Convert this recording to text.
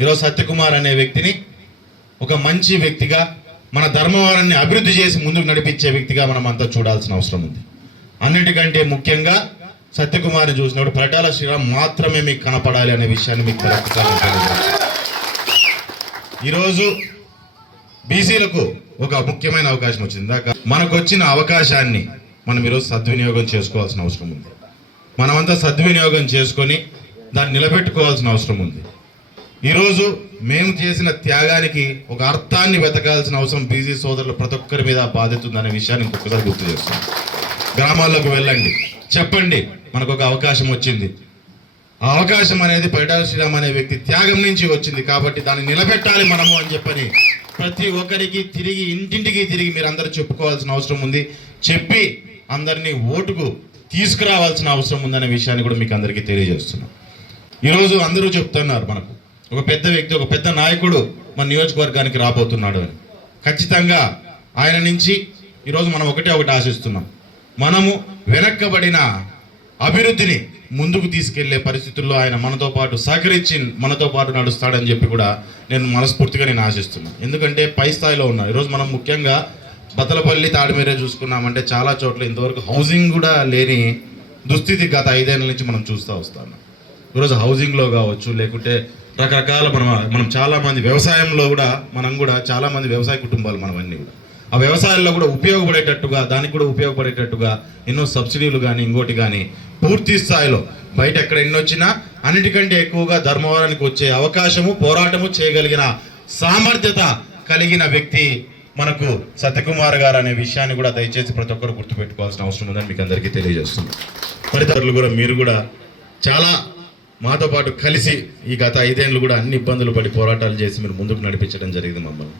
ఈరోజు సత్యకుమార్ అనే వ్యక్తిని ఒక మంచి వ్యక్తిగా మన ధర్మవరాన్ని అభివృద్ధి చేసి ముందుకు నడిపించే వ్యక్తిగా మనం అంతా చూడాల్సిన అవసరం ఉంది. అన్నిటికంటే ముఖ్యంగా సత్యకుమార్ని చూసినప్పుడు పటాల శ్రీరామ్ మాత్రమే మీకు కనపడాలి అనే విషయాన్ని మీకు ఈరోజు బీసీలకు ఒక ముఖ్యమైన అవకాశం వచ్చింది. దాకా మనకు వచ్చిన అవకాశాన్ని మనం ఈరోజు సద్వినియోగం చేసుకోవాల్సిన అవసరం ఉంది. మనమంతా సద్వినియోగం చేసుకొని దాన్ని నిలబెట్టుకోవాల్సిన అవసరం ఉంది. ఈరోజు మేము చేసిన త్యాగానికి ఒక అర్థాన్ని వెతకాల్సిన అవసరం బీసీ సోదరులు ప్రతి ఒక్కరి మీద బాధితుందనే విషయాన్ని ఇంకొకసారి గుర్తు చేస్తున్నాం. గ్రామాల్లోకి వెళ్ళండి. చెప్పండి మనకు ఒక అవకాశం వచ్చింది. ఆ అవకాశం అనేది పరిటాల శ్రీరామ్ అనే వ్యక్తి త్యాగం నుంచి వచ్చింది కాబట్టి దాన్ని నిలబెట్టాలి మనము అని చెప్పని ప్రతి ఒక్కరికి తిరిగి ఇంటింటికి తిరిగి మీరు అందరూ చెప్పుకోవాల్సిన అవసరం ఉంది. చెప్పి అందరినీ ఓటుకు తీసుకురావాల్సిన అవసరం ఉందనే విషయాన్ని కూడా మీకు అందరికీ తెలియజేస్తున్నాం. ఈరోజు అందరూ చెప్తున్నారు మనకు. ఒక పెద్ద వ్యక్తి ఒక పెద్ద నాయకుడు మన నియోజకవర్గానికి రాబోతున్నాడు అని. ఖచ్చితంగా ఆయన నుంచి ఈరోజు మనం ఒకటే ఒకటి ఆశిస్తున్నాం. మనము వెనక్కబడిన అభివృద్ధిని ముందుకు తీసుకెళ్ళే పరిస్థితుల్లో ఆయన మనతో పాటు సహకరించి మనతో పాటు నడుస్తాడని చెప్పి కూడా నేను మనస్ఫూర్తిగా నేను ఆశిస్తున్నాను. ఎందుకంటే పై స్థాయిలో ఉన్నా. ఈరోజు మనం ముఖ్యంగా బతలపల్లి తాడిమీరే చూసుకున్నామంటే చాలా చోట్ల ఇంతవరకు హౌసింగ్ కూడా లేని దుస్థితి గత ఐదేళ్ళ నుంచి మనం చూస్తూ వస్తున్నాం ఈరోజు హౌసింగ్లో కావచ్చు లేకుంటే రకరకాల మనం మనం చాలామంది వ్యవసాయంలో కూడా మనం కూడా చాలామంది వ్యవసాయ కుటుంబాలు మనం కూడా. ఆ వ్యవసాయంలో కూడా ఉపయోగపడేటట్టుగా దానికి కూడా ఉపయోగపడేటట్టుగా ఎన్నో సబ్సిడీలు కానీ ఇంకోటి కానీ పూర్తి స్థాయిలో బయట ఎక్కడ ఎన్ని వచ్చినా అన్నిటికంటే ఎక్కువగా ధర్మవరానికి వచ్చే అవకాశము పోరాటము చేయగలిగిన సామర్థ్యత కలిగిన వ్యక్తి మనకు సత్యకుమార్ గారు అనే విషయాన్ని కూడా దయచేసి ప్రతి ఒక్కరు గుర్తుపెట్టుకోవాల్సిన అవసరం ఉందని మీకు అందరికీ తెలియజేస్తుంది పరితరులు కూడా మీరు కూడా చాలా మాతో పాటు కలిసి ఈ గత ఐదేళ్ళు కూడా అన్ని ఇబ్బందులు పడి పోరాటాలు చేసి మీరు ముందుకు నడిపించడం జరిగింది మమ్మల్ని.